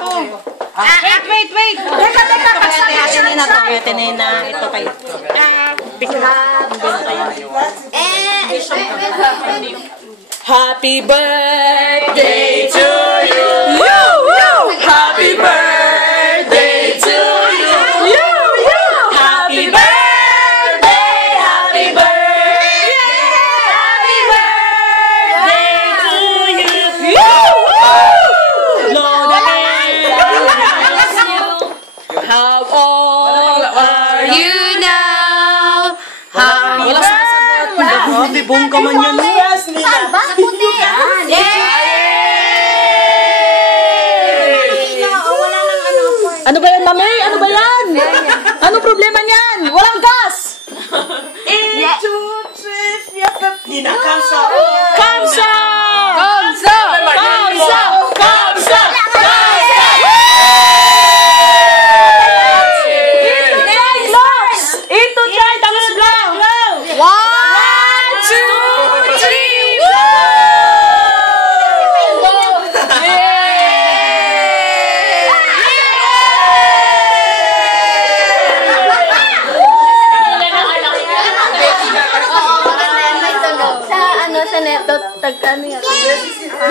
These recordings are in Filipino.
ako. Wait, wait, wait. Teka, teka. Ate Nena to. Ate Nena. Ito kayo. Happy birthday to Grabe, boom ka man yan. Saan ba? Sa puti yan. Ano ba yan, mami? Ano ba yan? Ano problema niyan? Walang gas!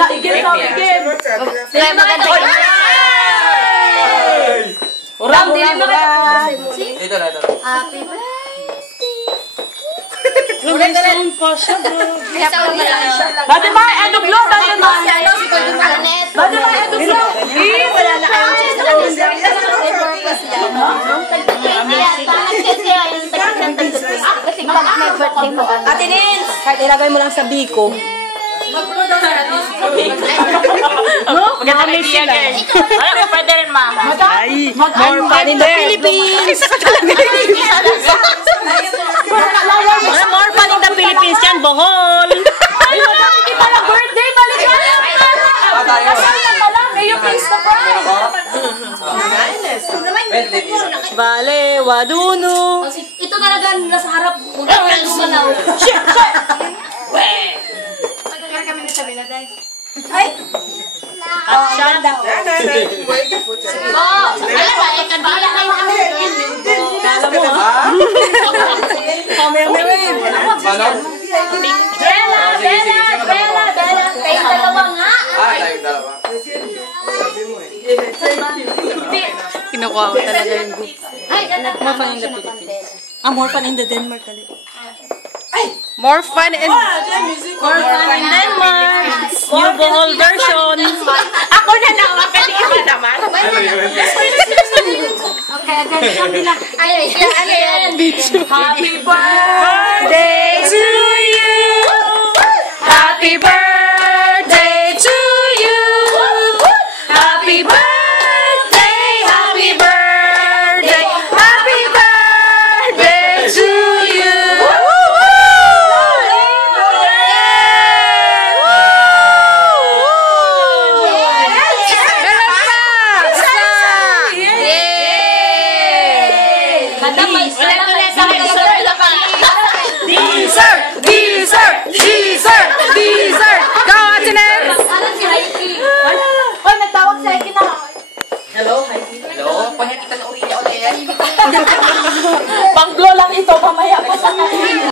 Naigil ka, igil! Kaya maganda. Urang, urang, urang! Ito na, ito. Happy birthday. Lumisan pa siya, bro. Kaya pala lang siya. Dati ba, ano blow? Dati ba? Ano. Dati ba, ano blow? Eh, wala na ano. Ate Nins! Kahit ilagay mo lang sa biko. No? Maganda sila. Ano, pwede rin ma. Ay, more fun in the Philippines! Ano, more fun in the Philippines yan, Bohol! Ay, madami kita na birthday, maligaya! Ah, tayo. Vale, waduno! Ito talaga nasa harap. Magkakaroon gumalaw. Shit, shit! Action daw. Oo. Alam ba, eh, kandila kayo ano. Kala mo, ha? Kami ang wave. Balon? Bella, Bella, Bella, Bella. Kayo dalawa nga. Ah, tayong dalawa. Kinukuha ko talaga yung group. Ay. More fun in the Philippines. Ah, more fun in the Denmark. More fun and... More fun in! Bohol version! Ako na naman, kasi iba naman. Okay, again. Kabila. Ay, ay, ay, ay. Happy birthday to you! Happy birthday! Dessert! Dessert! Dessert! Go, Ate Nels! Alam si Heidi. Hoy, may tawag sa akin. Hello, Heidi. Hello? Pangyakitan na uri niya ulit. Panglo lang ito, mamaya.